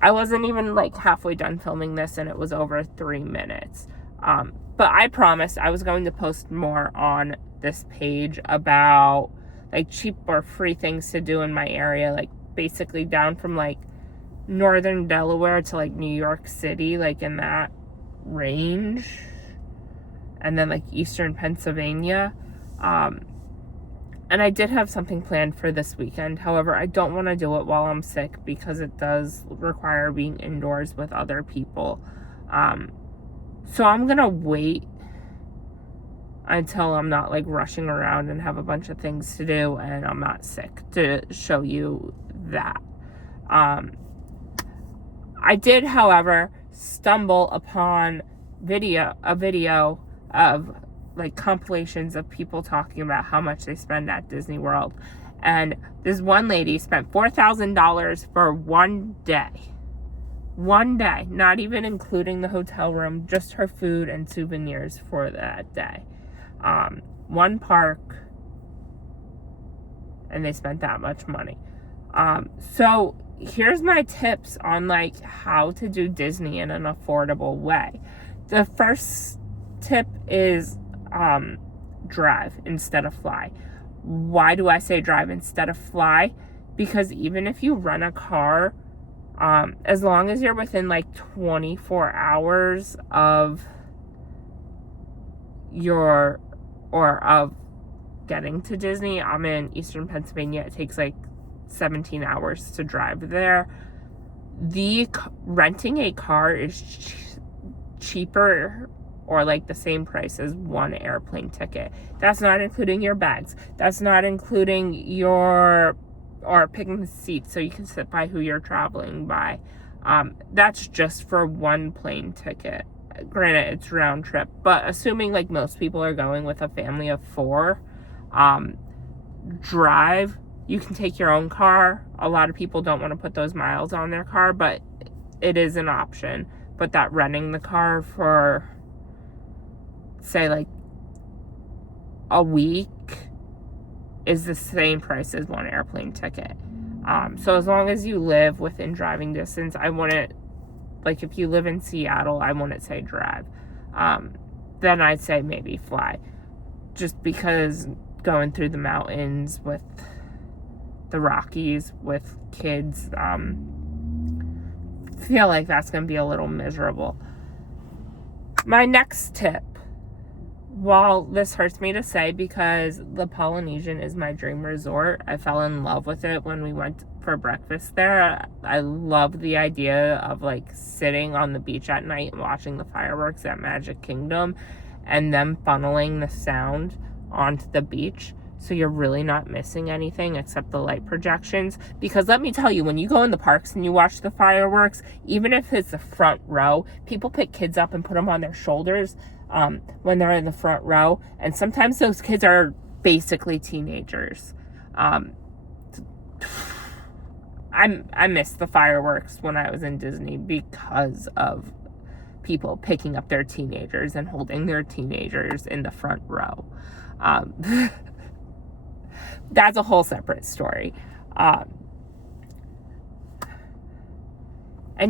I wasn't even like halfway done filming this and it was over 3 minutes. But I promised I was going to post more on this page about like cheap or free things to do in my area, like basically down from like northern Delaware to like New York City, like in that range, and then like eastern Pennsylvania. And I did have something planned for this weekend. However, I don't want to do it while I'm sick because it does require being indoors with other people. So I'm going to wait until I'm not like rushing around and have a bunch of things to do and I'm not sick to show you that. I did, however, stumble upon a video of like compilations of people talking about how much they spend at Disney World. And this one lady spent $4,000 for one day. One day, not even including the hotel room, just her food and souvenirs for that day. One park, and they spent that much money. So here's my tips on like how to do Disney in an affordable way. The first tip is drive instead of fly. Why do I say drive instead of fly? Because even if you rent a car, as long as you're within like 24 hours of of getting to Disney. I'm in eastern Pennsylvania. It takes like 17 hours to drive there. Renting a car is cheaper or like the same price as one airplane ticket. That's not including your bags. That's not including picking the seats so you can sit by who you're traveling by. That's just for one plane ticket. Granted, it's round trip, but assuming like most people are going with a family of 4, drive. You can take your own car. A lot of people don't want to put those miles on their car, but it is an option. But that renting the car for, say, like a week is the same price as one airplane ticket. So as long as you live within driving distance, I wouldn't, like if you live in Seattle, I wouldn't say drive. Then I'd say maybe fly. Just because going through the mountains with the Rockies with kids, feel like that's going to be a little miserable. My next tip, while this hurts me to say because the Polynesian is my dream resort, I fell in love with it when we went for breakfast there. I love the idea of like sitting on the beach at night and watching the fireworks at Magic Kingdom and them funneling the sound onto the beach. So you're really not missing anything except the light projections. Because let me tell you, when you go in the parks and you watch the fireworks, even if it's the front row, people pick kids up and put them on their shoulders when they're in the front row. And sometimes those kids are basically teenagers. I missed the fireworks when I was in Disney because of people picking up their teenagers and holding their teenagers in the front row. That's a whole separate story. And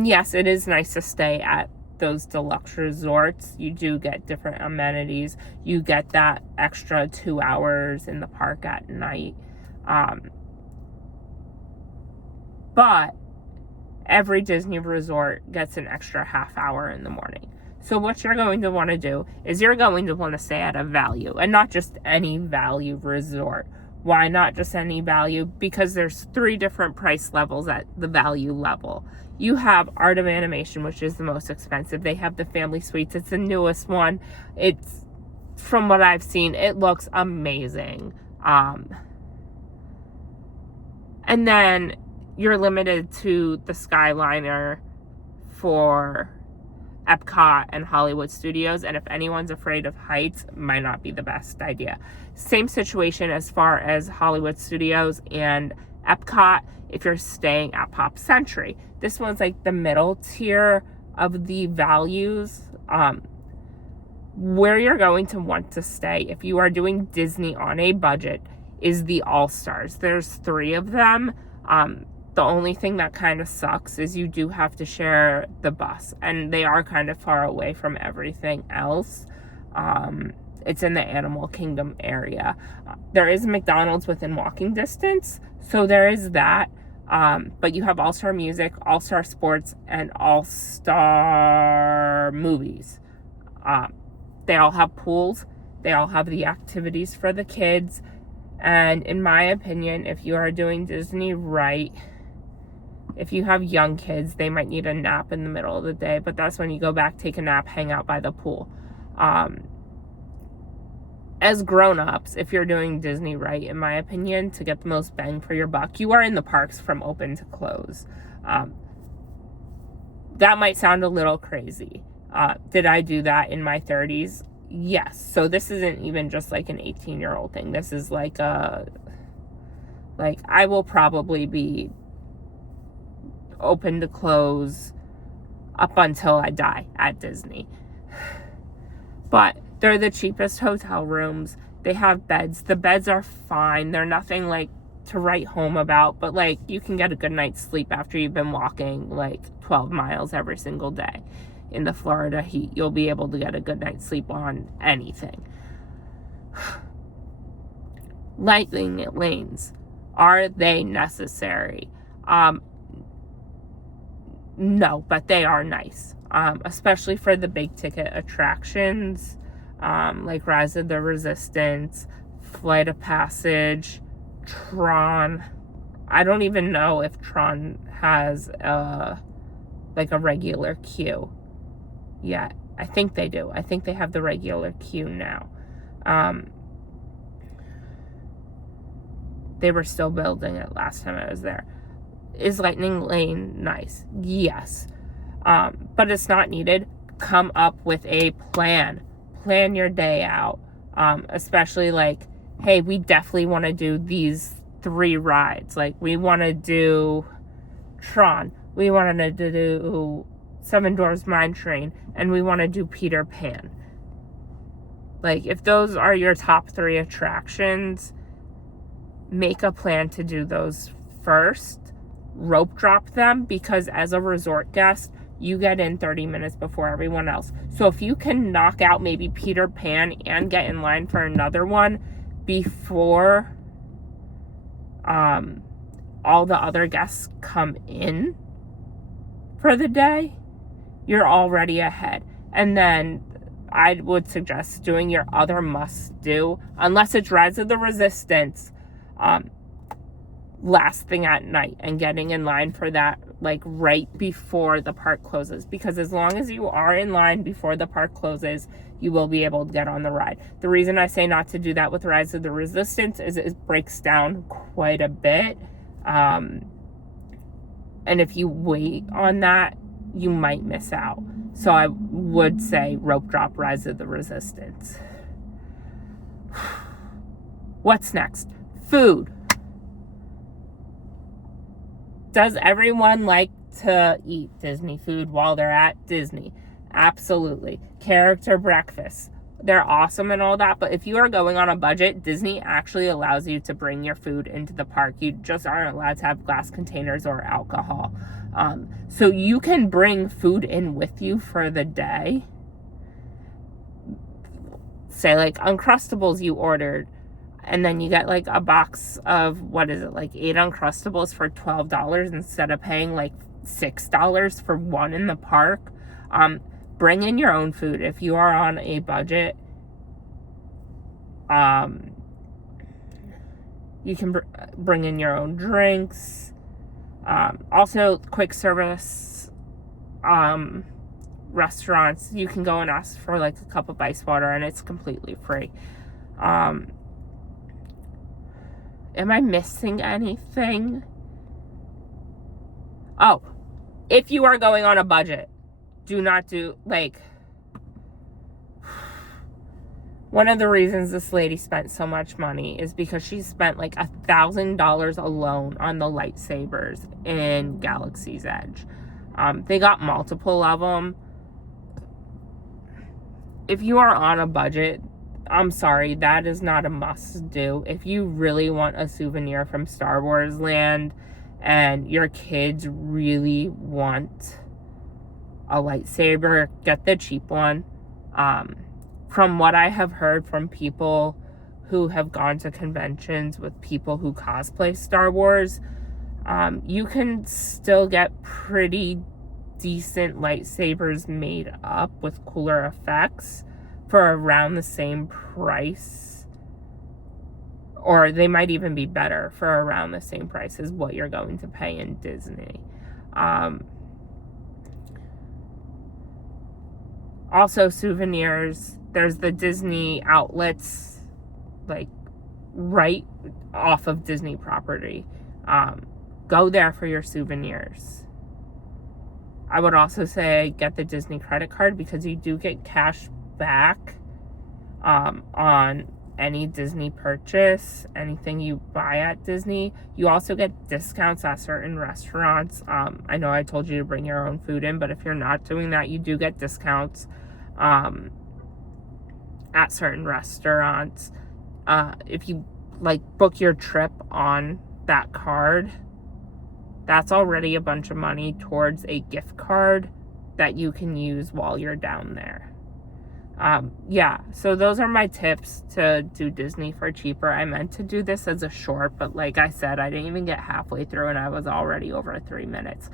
yes, it is nice to stay at those deluxe resorts. You do get different amenities. You get that extra 2 hours in the park at night. But every Disney resort gets an extra half hour in the morning. So what you're going to want to do is you're going to want to stay at a value, and not just any value resort. Why not just any value? Because there's 3 different price levels at the value level. You have Art of Animation, which is the most expensive. They have the family suites. It's the newest one. It's, from what I've seen, it looks amazing. And then you're limited to the Skyliner for Epcot and Hollywood Studios, and if anyone's afraid of heights, might not be the best idea. Same situation as far as Hollywood Studios and Epcot if you're staying at Pop Century. This one's like the middle tier of the values. Where you're going to want to stay if you are doing Disney on a budget is the All Stars. There's 3 of them. The only thing that kind of sucks is you do have to share the bus, and they are kind of far away from everything else. It's in the Animal Kingdom area. There is a McDonald's within walking distance, so there is that. But you have All-Star Music, All-Star Sports, and All-Star Movies. They all have pools. They all have the activities for the kids. And in my opinion, if you are doing Disney right, if you have young kids, they might need a nap in the middle of the day, but that's when you go back, take a nap, hang out by the pool. As grown-ups, if you're doing Disney right, in my opinion, to get the most bang for your buck, you are in the parks from open to close. That might sound a little crazy. Did I do that in my 30s? Yes. So this isn't even just like an 18-year-old thing. This is like I will probably be open to close up until I die at Disney. But they're the cheapest hotel rooms. They have beds. The beds are fine. They're nothing like to write home about, but like you can get a good night's sleep after you've been walking like 12 miles every single day. In the Florida heat, you'll be able to get a good night's sleep on anything. Lightning lanes, are they necessary? No, but they are nice, especially for the big ticket attractions, like Rise of the Resistance, Flight of Passage, Tron. I don't even know if Tron has like a regular queue yet. I think they do. I think they have the regular queue now. They were still building it last time I was there. Is Lightning Lane nice? Yes. But it's not needed. Come up with a plan. Plan your day out. Especially like, hey, we definitely want to do these 3 rides. Like, we want to do Tron. We want to do Seven Dwarfs Mine Train. And we want to do Peter Pan. Like, if those are your top 3 attractions, make a plan to do those first. Rope drop them, because as a resort guest, you get in 30 minutes before everyone else. So if you can knock out maybe Peter Pan and get in line for another one before all the other guests come in for the day, you're already ahead. And then I would suggest doing your other must-do, unless it's Rise of the Resistance, last thing at night, and getting in line for that like right before the park closes, because as long as you are in line before the park closes, you will be able to get on the ride. The reason I say not to do that with Rise of the Resistance is it breaks down quite a bit, and if you wait on that, you might miss out. So I would say rope drop Rise of the Resistance. What's next? Food. Does everyone like to eat Disney food while they're at Disney? Absolutely. Character breakfasts. They're awesome and all that, but if you are going on a budget, Disney actually allows you to bring your food into the park. You just aren't allowed to have glass containers or alcohol. So you can bring food in with you for the day. Say like Uncrustables you ordered, and then you get like a box of, what is it, like 8 Uncrustables for $12 instead of paying like $6 for one in the park. Bring in your own food if you are on a budget. You can bring in your own drinks. Also, quick service restaurants, you can go and ask for like a cup of ice water, and it's completely free. Am I missing anything? Oh, if you are going on a budget, do not do, like, one of the reasons this lady spent so much money is because she spent like $1,000 alone on the lightsabers in Galaxy's Edge. They got multiple of them. If you are on a budget, I'm sorry, that is not a must-do. If you really want a souvenir from Star Wars Land, and your kids really want a lightsaber, get the cheap one. From what I have heard from people who have gone to conventions with people who cosplay Star Wars, you can still get pretty decent lightsabers made up with cooler effects for around the same price, or they might even be better for around the same price as what you're going to pay in Disney. Also, souvenirs, there's the Disney outlets like right off of Disney property. Go there for your souvenirs. I would also say get the Disney credit card because you do get cash back on any Disney purchase, anything you buy at Disney. You also get discounts at certain restaurants. I know I told you to bring your own food in, but if you're not doing that, you do get discounts at certain restaurants. If you like book your trip on that card, that's already a bunch of money towards a gift card that you can use while you're down there. Yeah, so those are my tips to do Disney for cheaper. I meant to do this as a short, but like I said, I didn't even get halfway through and I was already over 3 minutes.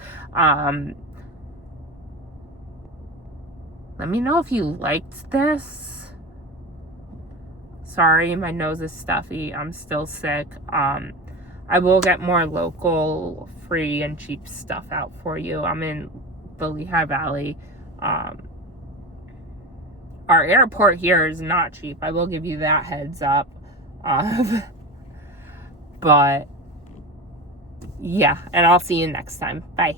Let me know if you liked this. Sorry, my nose is stuffy. I'm still sick. I will get more local, free, and cheap stuff out for you. I'm in the Lehigh Valley. Our airport here is not cheap. I will give you that heads up. But, yeah. And I'll see you next time. Bye.